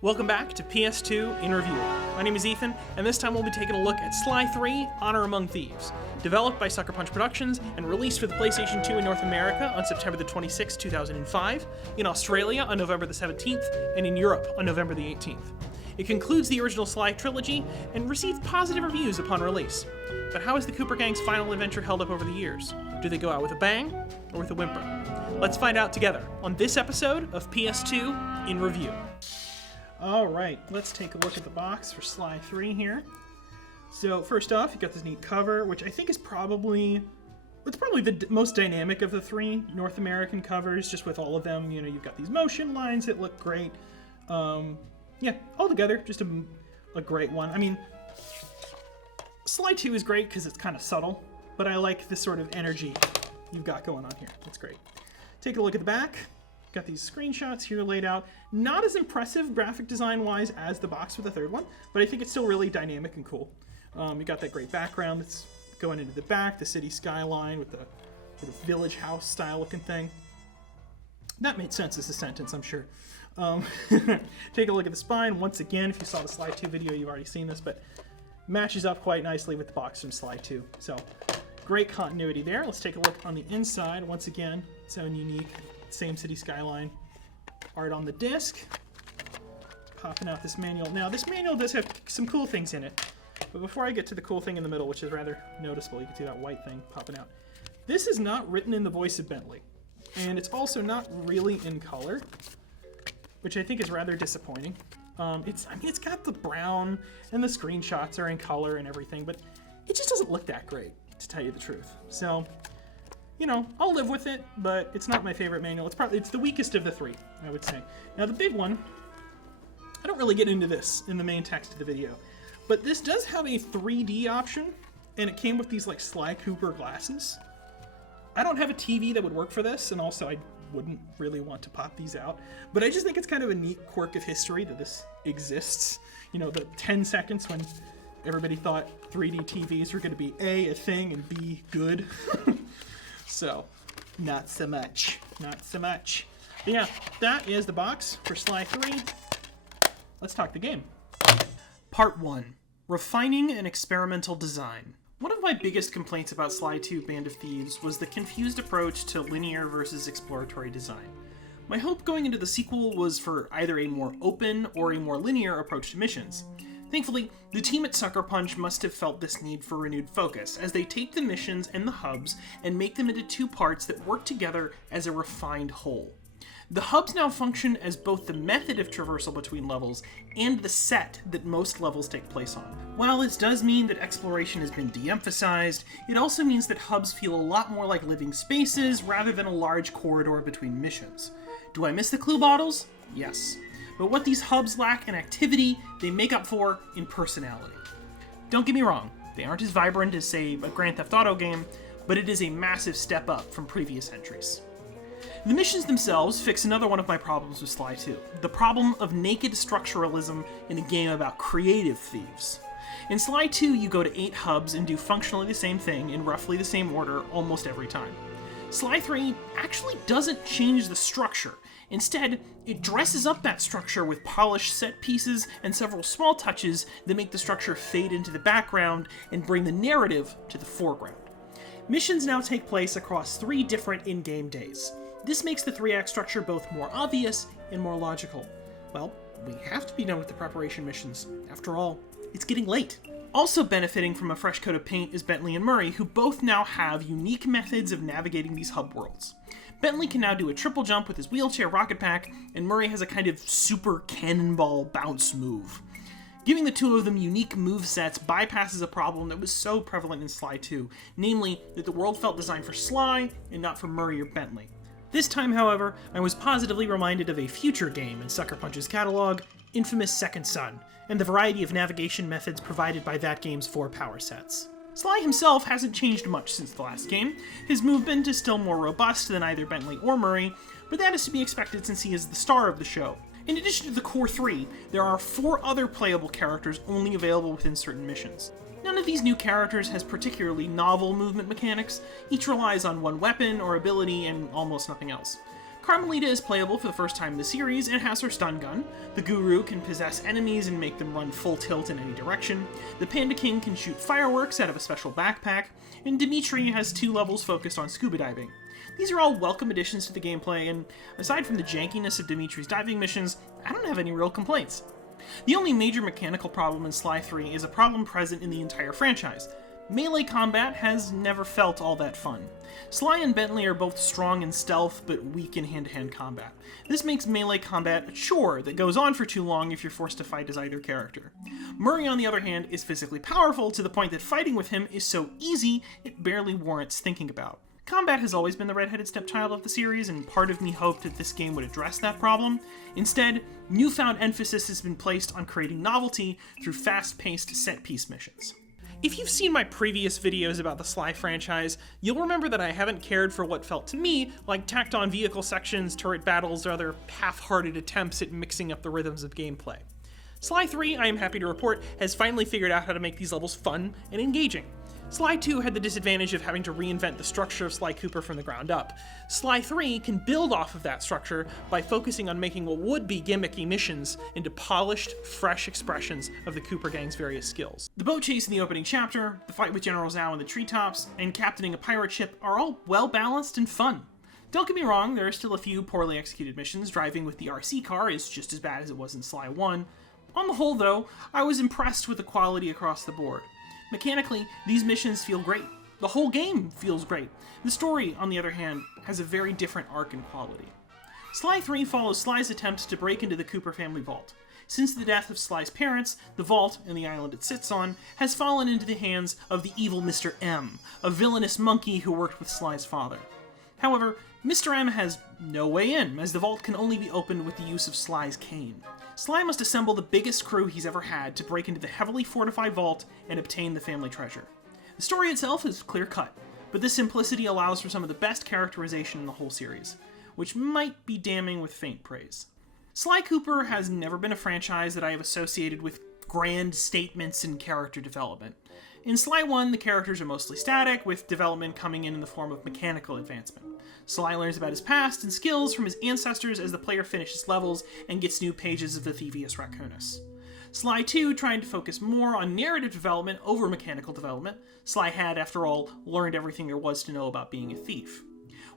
Welcome back to PS2 in Review. My name is Ethan, and this time we'll be taking a look at Sly 3: Honor Among Thieves. Developed by Sucker Punch Productions and released for the PlayStation 2 in North America on September the 26th, 2005, in Australia on November the 17th, and in Europe on November the 18th. It concludes the original Sly trilogy and received positive reviews upon release. But how has the Cooper Gang's final adventure held up over the years? Do they go out with a bang or with a whimper? Let's find out together on this episode of PS2 in Review. Alright, let's take a look at the box for Sly 3 here. So first off, you got this neat cover, which I think is probably the most dynamic of the three North American covers, just with all of them. You know, you've got these motion lines that look great. Yeah, altogether, just a great one. I mean, Sly 2 is great because it's kind of subtle, but I like this sort of energy you've got going on here. That's great. Take a look at the back. Got these screenshots here laid out. Not as impressive graphic design-wise as the box for the third one, but I think it's still really dynamic and cool. You got that great background that's going into the back, the city skyline with the sort of village house style looking thing. That made sense as a sentence, I'm sure. Take a look at the spine. Once again, if you saw the Sly 2 video, you've already seen this, but matches up quite nicely with the box from Sly 2. So, great continuity there. Let's take a look on the inside. Once again, its own unique same city skyline art on the disc. Popping out this manual. Now, this manual does have some cool things in it, but before I get to the cool thing in the middle, which is rather noticeable, you can see that white thing popping out. This is not written in the voice of Bentley, and it's also not really in color, which I think is rather disappointing. It's got the brown, and the screenshots are in color and everything, but it just doesn't look that great, to tell you the truth. So, you know, I'll live with it, but it's not my favorite manual. It's the weakest of the three, I would say. Now, the big one, I don't really get into this in the main text of the video, but this does have a 3D option, and it came with these, like, Sly Cooper glasses. I don't have a TV that would work for this, and also I wouldn't really want to pop these out, but I just think it's kind of a neat quirk of history that this exists. You know, the 10 seconds when everybody thought 3D TVs were going to be A, a thing, and B, good. So, not so much. Not so much. But yeah, that is the box for Sly 3. Let's talk the game. Part 1. Refining an experimental design. One of my biggest complaints about Sly 2 Band of Thieves was the confused approach to linear versus exploratory design. My hope going into the sequel was for either a more open or a more linear approach to missions. Thankfully, the team at Sucker Punch must have felt this need for renewed focus, as they take the missions and the hubs and make them into two parts that work together as a refined whole. The hubs now function as both the method of traversal between levels and the set that most levels take place on. While this does mean that exploration has been de-emphasized, it also means that hubs feel a lot more like living spaces rather than a large corridor between missions. Do I miss the clue bottles? Yes. But what these hubs lack in activity, they make up for in personality. Don't get me wrong, they aren't as vibrant as, say, a Grand Theft Auto game, but it is a massive step up from previous entries. The missions themselves fix another one of my problems with Sly 2, the problem of naked structuralism in a game about creative thieves. In Sly 2, you go to 8 hubs and do functionally the same thing in roughly the same order almost every time. Sly 3 actually doesn't change the structure. Instead, it dresses up that structure with polished set pieces and several small touches that make the structure fade into the background and bring the narrative to the foreground. Missions now take place across 3 different in-game days. This makes the 3-act structure both more obvious and more logical. Well, we have to be done with the preparation missions. After all, it's getting late. Also benefiting from a fresh coat of paint is Bentley and Murray, who both now have unique methods of navigating these hub worlds. Bentley can now do a triple jump with his wheelchair rocket pack, and Murray has a kind of super cannonball bounce move. Giving the two of them unique movesets bypasses a problem that was so prevalent in Sly 2, namely that the world felt designed for Sly and not for Murray or Bentley. This time, however, I was positively reminded of a future game in Sucker Punch's catalog, Infamous Second Son, and the variety of navigation methods provided by that game's 4 power sets. Sly himself hasn't changed much since the last game. His movement is still more robust than either Bentley or Murray, but that is to be expected since he is the star of the show. In addition to the core 3, there are 4 other playable characters only available within certain missions. None of these new characters has particularly novel movement mechanics, each relies on one weapon or ability and almost nothing else. Carmelita is playable for the first time in the series and has her stun gun. The Guru can possess enemies and make them run full tilt in any direction. The Panda King can shoot fireworks out of a special backpack. And Dimitri has 2 levels focused on scuba diving. These are all welcome additions to the gameplay, and aside from the jankiness of Dimitri's diving missions, I don't have any real complaints. The only major mechanical problem in Sly 3 is a problem present in the entire franchise. Melee combat has never felt all that fun. Sly and Bentley are both strong in stealth, but weak in hand-to-hand combat. This makes melee combat a chore that goes on for too long if you're forced to fight as either character. Murray, on the other hand, is physically powerful to the point that fighting with him is so easy, it barely warrants thinking about. Combat has always been the redheaded stepchild of the series, and part of me hoped that this game would address that problem. Instead, newfound emphasis has been placed on creating novelty through fast-paced set-piece missions. If you've seen my previous videos about the Sly franchise, you'll remember that I haven't cared for what felt to me like tacked-on vehicle sections, turret battles, or other half-hearted attempts at mixing up the rhythms of gameplay. Sly 3, I am happy to report, has finally figured out how to make these levels fun and engaging. Sly 2 had the disadvantage of having to reinvent the structure of Sly Cooper from the ground up. Sly 3 can build off of that structure by focusing on making what would be gimmicky missions into polished, fresh expressions of the Cooper Gang's various skills. The boat chase in the opening chapter, the fight with General Zhao in the treetops, and captaining a pirate ship are all well-balanced and fun. Don't get me wrong, there are still a few poorly executed missions. Driving with the RC car is just as bad as it was in Sly 1. On the whole, though, I was impressed with the quality across the board. Mechanically, these missions feel great. The whole game feels great. The story, on the other hand, has a very different arc and quality. Sly 3 follows Sly's attempts to break into the Cooper family vault. Since the death of Sly's parents, the vault, and the island it sits on, has fallen into the hands of the evil Mr. M, a villainous monkey who worked with Sly's father. However, Mr. M has no way in, as the vault can only be opened with the use of Sly's cane. Sly must assemble the biggest crew he's ever had to break into the heavily fortified vault and obtain the family treasure. The story itself is clear-cut, but this simplicity allows for some of the best characterization in the whole series, which might be damning with faint praise. Sly Cooper has never been a franchise that I have associated with grand statements in character development. In Sly 1, the characters are mostly static, with development coming in the form of mechanical advancement. Sly learns about his past and skills from his ancestors as the player finishes levels and gets new pages of the Thievius Raccoonus. Sly 2 tried to focus more on narrative development over mechanical development. Sly had, after all, learned everything there was to know about being a thief.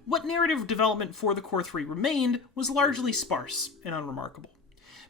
What narrative development for the Core 3 remained was largely sparse and unremarkable.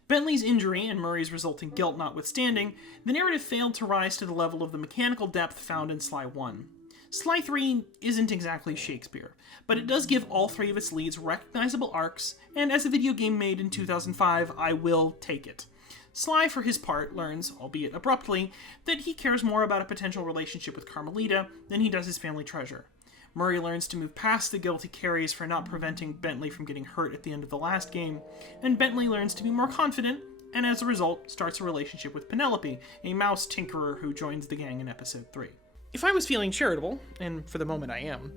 Bentley's injury and Murray's resulting guilt notwithstanding, the narrative failed to rise to the level of the mechanical depth found in Sly 1. Sly 3 isn't exactly Shakespeare, but it does give all 3 of its leads recognizable arcs, and as a video game made in 2005, I will take it. Sly, for his part, learns, albeit abruptly, that he cares more about a potential relationship with Carmelita than he does his family treasure. Murray learns to move past the guilt he carries for not preventing Bentley from getting hurt at the end of the last game, and Bentley learns to be more confident, and as a result, starts a relationship with Penelope, a mouse tinkerer who joins the gang in Episode 3. If I was feeling charitable, and for the moment I am,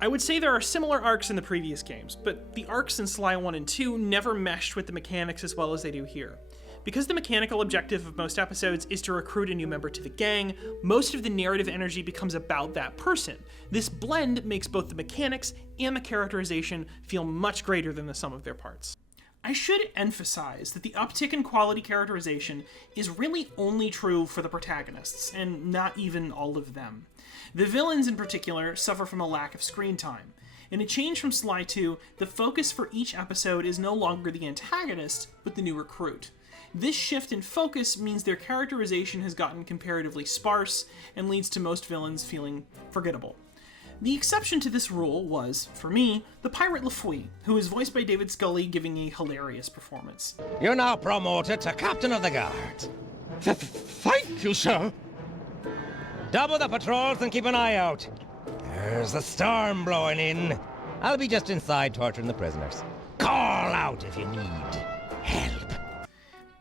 I would say there are similar arcs in the previous games, but the arcs in Sly 1 and 2 never meshed with the mechanics as well as they do here. Because the mechanical objective of most episodes is to recruit a new member to the gang, most of the narrative energy becomes about that person. This blend makes both the mechanics and the characterization feel much greater than the sum of their parts. I should emphasize that the uptick in quality characterization is really only true for the protagonists, and not even all of them. The villains in particular suffer from a lack of screen time. In a change from Sly 2, the focus for each episode is no longer the antagonist, but the new recruit. This shift in focus means their characterization has gotten comparatively sparse, and leads to most villains feeling forgettable. The exception to this rule was, for me, the pirate Lafouille, who is voiced by David Scully giving a hilarious performance. You're now promoted to Captain of the Guard. Thank you, sir. Double the patrols and keep an eye out. There's the storm blowing in. I'll be just inside torturing the prisoners. Call out if you need help.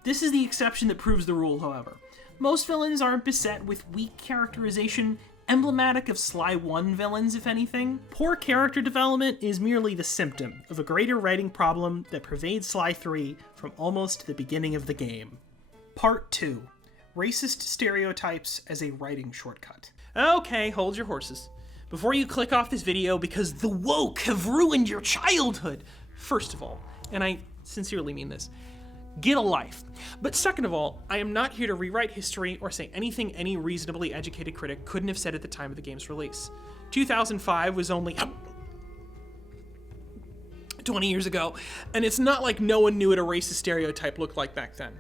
This is the exception that proves the rule, however. Most villains are beset with weak characterization, emblematic of Sly 1 villains, if anything. Poor character development is merely the symptom of a greater writing problem that pervades Sly 3 from almost the beginning of the game. Part 2. Racist Stereotypes as a Writing Shortcut. Okay, hold your horses. Before you click off this video because the woke have ruined your childhood, First of all, and I sincerely mean this, get a life. But second of all, I am not here to rewrite history or say anything any reasonably educated critic couldn't have said at the time of the game's release. 2005 was only 20 years ago, and it's not like no one knew what a racist stereotype looked like back then.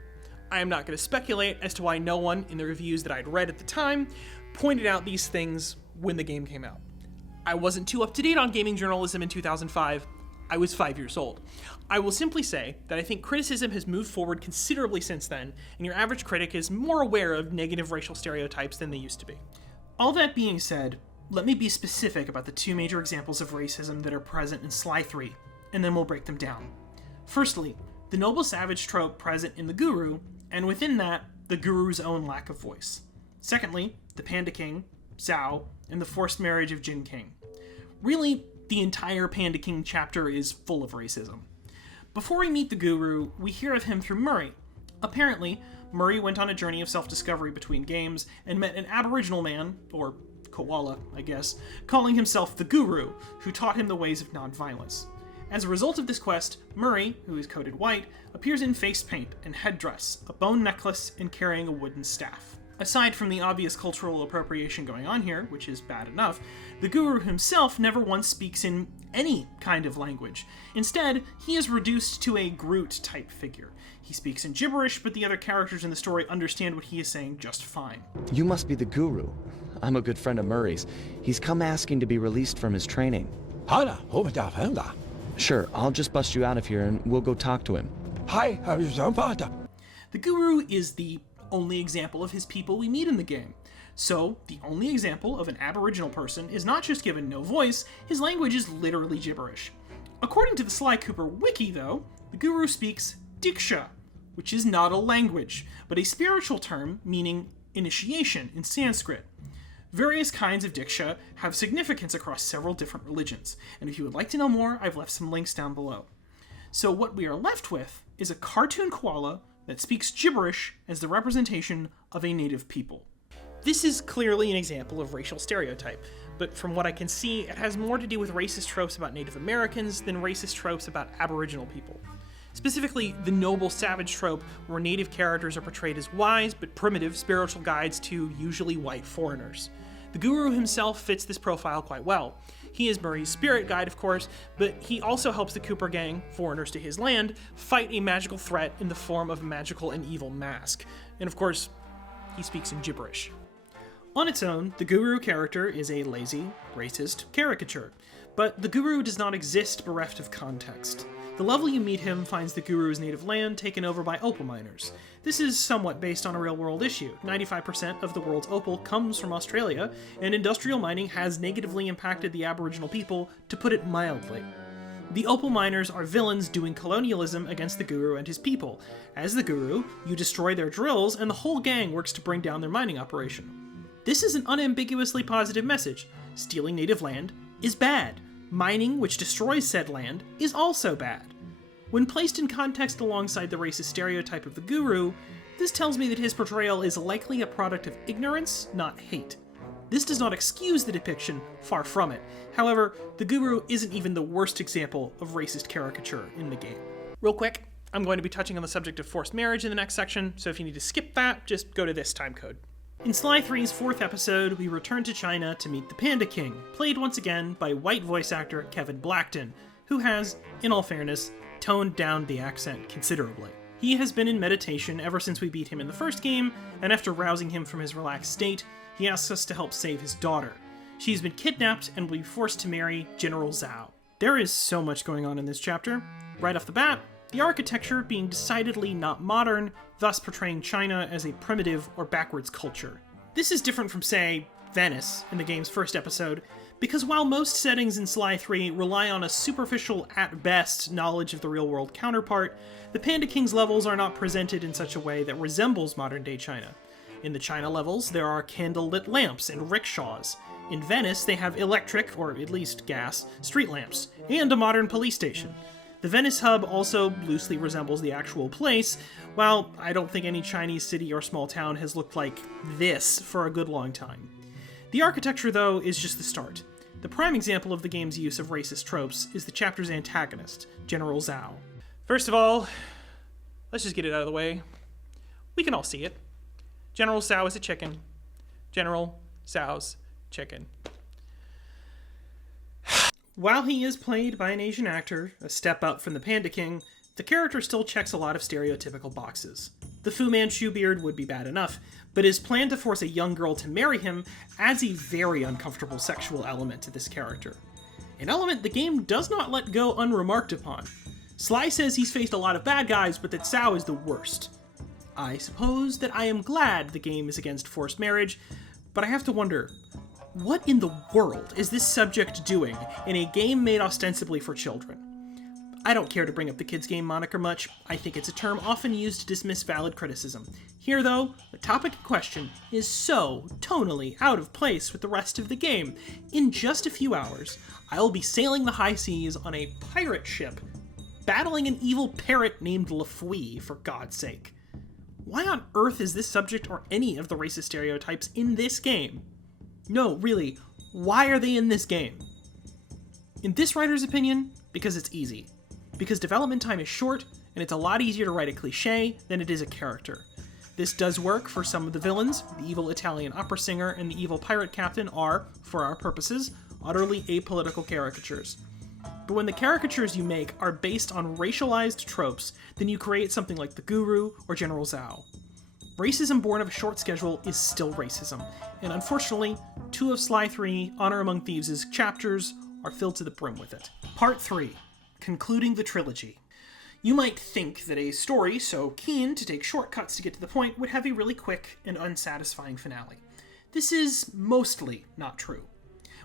I am not going to speculate as to why no one, in the reviews that I'd read at the time, pointed out these things when the game came out. I wasn't too up to date on gaming journalism in 2005. I was 5 years old. I will simply say that I think criticism has moved forward considerably since then, and your average critic is more aware of negative racial stereotypes than they used to be. All that being said, let me be specific about the two major examples of racism that are present in Sly 3, and then we'll break them down. Firstly, the noble savage trope present in the Guru, and within that, the Guru's own lack of voice. Secondly, the Panda King, Zhao, and the forced marriage of Jin King. Really, the entire Panda King chapter is full of racism. Before we meet the Guru, we hear of him through Murray. Apparently, Murray went on a journey of self-discovery between games and met an Aboriginal man, or koala, I guess, calling himself the Guru, who taught him the ways of non-violence. As a result of this quest, Murray, who is coated white, appears in face paint and headdress, a bone necklace, and carrying a wooden staff. Aside from the obvious cultural appropriation going on here, which is bad enough, the Guru himself never once speaks in any kind of language. Instead, he is reduced to a Groot-type figure. He speaks in gibberish, but the other characters in the story understand what he is saying just fine. You must be the Guru. I'm a good friend of Murray's. He's come asking to be released from his training. Sure, I'll just bust you out of here and we'll go talk to him. The Guru is the only example of his people we meet in the game. So, the only example of an Aboriginal person is not just given no voice, his language is literally gibberish. According to the Sly Cooper wiki, though, the Guru speaks Diksha, which is not a language, but a spiritual term meaning initiation in Sanskrit. Various kinds of Diksha have significance across several different religions, and if you would like to know more, I've left some links down below. So what we are left with is a cartoon koala that speaks gibberish as the representation of a native people. This is clearly an example of racial stereotype, but from what I can see, it has more to do with racist tropes about Native Americans than racist tropes about Aboriginal people. Specifically, the noble savage trope, where native characters are portrayed as wise but primitive spiritual guides to usually white foreigners. The Guru himself fits this profile quite well. He is Murray's spirit guide, of course, but he also helps the Cooper gang, foreigners to his land, fight a magical threat in the form of a magical and evil mask. And of course, he speaks in gibberish. On its own, the Guru character is a lazy, racist caricature, but the Guru does not exist bereft of context. The level you meet him finds the Guru's native land taken over by opal miners. This is somewhat based on a real-world issue. 95% of the world's opal comes from Australia, and industrial mining has negatively impacted the Aboriginal people, to put it mildly. The opal miners are villains doing colonialism against the Guru and his people. As the Guru, you destroy their drills, and the whole gang works to bring down their mining operation. This is an unambiguously positive message. Stealing native land is bad. Mining, which destroys said land, is also bad. When placed in context alongside the racist stereotype of the Guru, this tells me that his portrayal is likely a product of ignorance, not hate. This does not excuse the depiction, far from it. However, the Guru isn't even the worst example of racist caricature in the game. Real quick, I'm going to be touching on the subject of forced marriage in the next section, so if you need to skip that, just go to this timecode. In Sly 3's fourth episode, we return to China to meet the Panda King, played once again by white voice actor Kevin Blackton, who has, in all fairness, toned down the accent considerably. He has been in meditation ever since we beat him in the first game, and after rousing him from his relaxed state, he asks us to help save his daughter. She's been kidnapped and will be forced to marry General Zhao. There is so much going on in this chapter. Right off the bat, the architecture being decidedly not modern, thus portraying China as a primitive or backwards culture. This is different from, say, Venice in the game's first episode, because while most settings in Sly 3 rely on a superficial, at best, knowledge of the real-world counterpart, the Panda King's levels are not presented in such a way that resembles modern-day China. In the China levels, there are candle-lit lamps and rickshaws. In Venice, they have electric, or at least gas, street lamps, and a modern police station. The Venice hub also loosely resembles the actual place, while I don't think any Chinese city or small town has looked like this for a good long time. The architecture, though, is just the start. The prime example of the game's use of racist tropes is the chapter's antagonist, General Zhao. First of all, let's just get it out of the way. We can all see it. General Zhao is a chicken. General Zhao's chicken. While he is played by an Asian actor, a step up from the Panda King, the character still checks a lot of stereotypical boxes. The Fu Manchu beard would be bad enough, but his plan to force a young girl to marry him adds a very uncomfortable sexual element to this character. An element the game does not let go unremarked upon. Sly says he's faced a lot of bad guys, but that Zhao is the worst. I suppose that I am glad the game is against forced marriage, but I have to wonder, what in the world is this subject doing in a game made ostensibly for children? I don't care to bring up the kids' game moniker much. I think it's a term often used to dismiss valid criticism. Here, though, the topic in question is so tonally out of place with the rest of the game. In just a few hours, I'll be sailing the high seas on a pirate ship, battling an evil parrot named Lafui, for God's sake. Why on earth is this subject or any of the racist stereotypes in this game? No, really, why are they in this game? In this writer's opinion, because it's easy. Because development time is short, and it's a lot easier to write a cliché than it is a character. This does work for some of the villains. The evil Italian opera singer and the evil pirate captain are, for our purposes, utterly apolitical caricatures. But when the caricatures you make are based on racialized tropes, then you create something like the Guru or General Zhao. Racism born of a short schedule is still racism, and unfortunately, 2 of Sly 3 Honor Among Thieves' chapters are filled to the brim with it. Part 3. Concluding the trilogy. You might think that a story so keen to take shortcuts to get to the point would have a really quick and unsatisfying finale. This is mostly not true.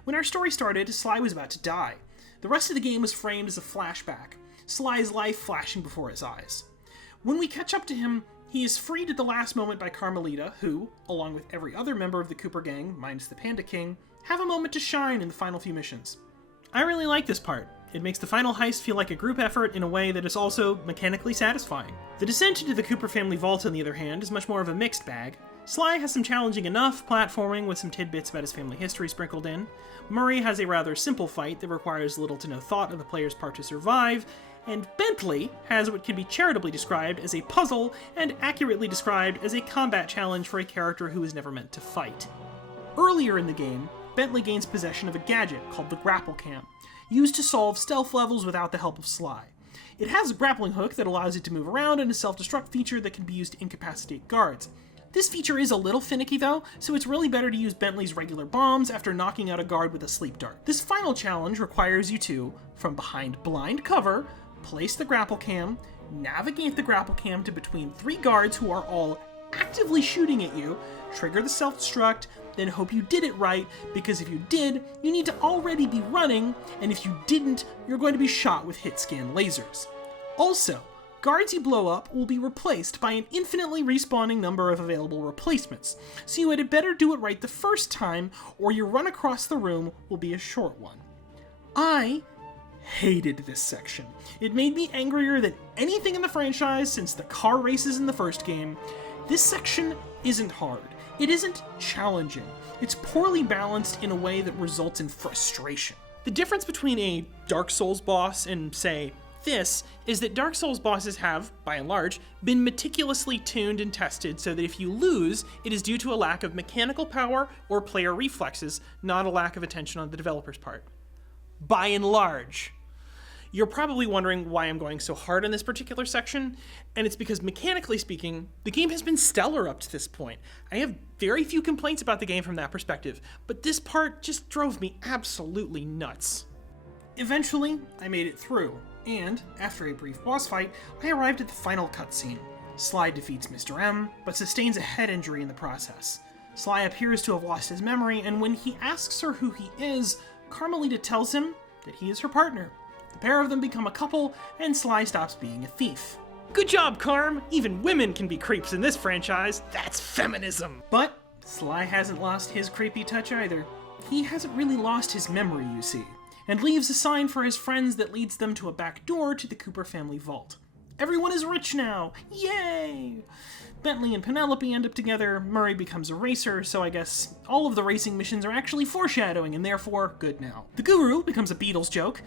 When our story started, Sly was about to die. The rest of the game was framed as a flashback, Sly's life flashing before his eyes. When we catch up to him, he is freed at the last moment by Carmelita, who, along with every other member of the Cooper gang, minus the Panda King, have a moment to shine in the final few missions. I really like this part. It makes the final heist feel like a group effort in a way that is also mechanically satisfying. The descent into the Cooper family vault, on the other hand, is much more of a mixed bag. Sly has some challenging enough platforming with some tidbits about his family history sprinkled in. Murray has a rather simple fight that requires little to no thought on the player's part to survive, and Bentley has what can be charitably described as a puzzle and accurately described as a combat challenge for a character who is never meant to fight. Earlier in the game, Bentley gains possession of a gadget called the Grapple Cam, used to solve stealth levels without the help of Sly. It has a grappling hook that allows it to move around and a self-destruct feature that can be used to incapacitate guards. This feature is a little finicky though, so it's really better to use Bentley's regular bombs after knocking out a guard with a sleep dart. This final challenge requires you to, from behind blind cover, place the grapple cam, navigate the grapple cam to between 3 guards who are all actively shooting at you, trigger the self-destruct, then hope you did it right, because if you did, you need to already be running, and if you didn't, you're going to be shot with hit-scan lasers. Also, guards you blow up will be replaced by an infinitely respawning number of available replacements, so you had better do it right the first time, or your run across the room will be a short one. I hated this section. It made me angrier than anything in the franchise since the car races in the first game. This section isn't hard. It isn't challenging. It's poorly balanced in a way that results in frustration. The difference between a Dark Souls boss and, say, this, is that Dark Souls bosses have, by and large, been meticulously tuned and tested so that if you lose, it is due to a lack of mechanical power or player reflexes, not a lack of attention on the developer's part. By and large. You're probably wondering why I'm going so hard on this particular section, and it's because mechanically speaking, the game has been stellar up to this point. I have very few complaints about the game from that perspective, but this part just drove me absolutely nuts. Eventually, I made it through, and, after a brief boss fight, I arrived at the final cutscene. Sly defeats Mr. M, but sustains a head injury in the process. Sly appears to have lost his memory, and when he asks her who he is, Carmelita tells him that he is her partner. The pair of them become a couple, and Sly stops being a thief. Good job, Carm! Even women can be creeps in this franchise. That's feminism! But Sly hasn't lost his creepy touch either. He hasn't really lost his memory, you see, and leaves a sign for his friends that leads them to a back door to the Cooper family vault. Everyone is rich now! Yay! Bentley and Penelope end up together, Murray becomes a racer, so I guess all of the racing missions are actually foreshadowing and therefore good now. The Guru becomes a Beatles joke.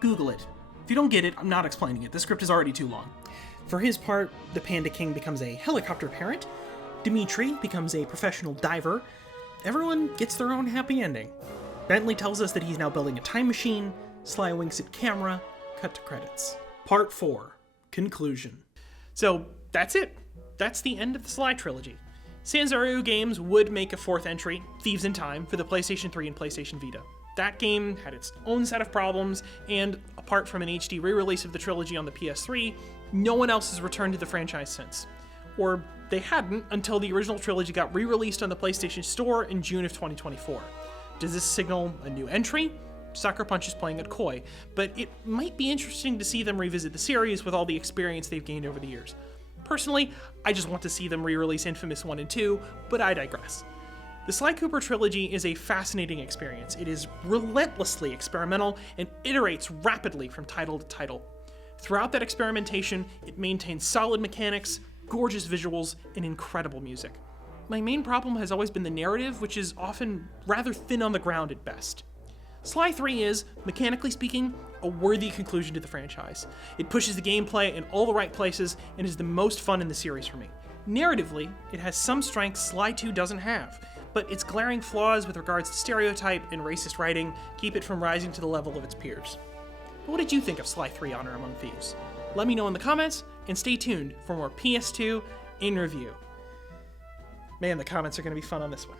Google it. If you don't get it, I'm not explaining it. The script is already too long. For his part, the Panda King becomes a helicopter parent. Dimitri becomes a professional diver. Everyone gets their own happy ending. Bentley tells us that he's now building a time machine. Sly winks at camera. Cut to credits. Part 4. Conclusion. So, that's it. That's the end of the Sly trilogy. Sanzaru Games would make a fourth entry, Thieves in Time, for the PlayStation 3 and PlayStation Vita. That game had its own set of problems, and apart from an HD re-release of the trilogy on the PS3, no one else has returned to the franchise since. Or they hadn't until the original trilogy got re-released on the PlayStation Store in June of 2024. Does this signal a new entry? Sucker Punch is playing it coy, but it might be interesting to see them revisit the series with all the experience they've gained over the years. Personally, I just want to see them re-release Infamous 1 and 2, but I digress. The Sly Cooper trilogy is a fascinating experience. It is relentlessly experimental and iterates rapidly from title to title. Throughout that experimentation, it maintains solid mechanics, gorgeous visuals, and incredible music. My main problem has always been the narrative, which is often rather thin on the ground at best. Sly 3 is, mechanically speaking, a worthy conclusion to the franchise. It pushes the gameplay in all the right places and is the most fun in the series for me. Narratively, it has some strengths Sly 2 doesn't have, but its glaring flaws with regards to stereotype and racist writing keep it from rising to the level of its peers. But what did you think of Sly 3 Honor Among Thieves? Let me know in the comments, and stay tuned for more PS2 in review. Man, the comments are going to be fun on this one.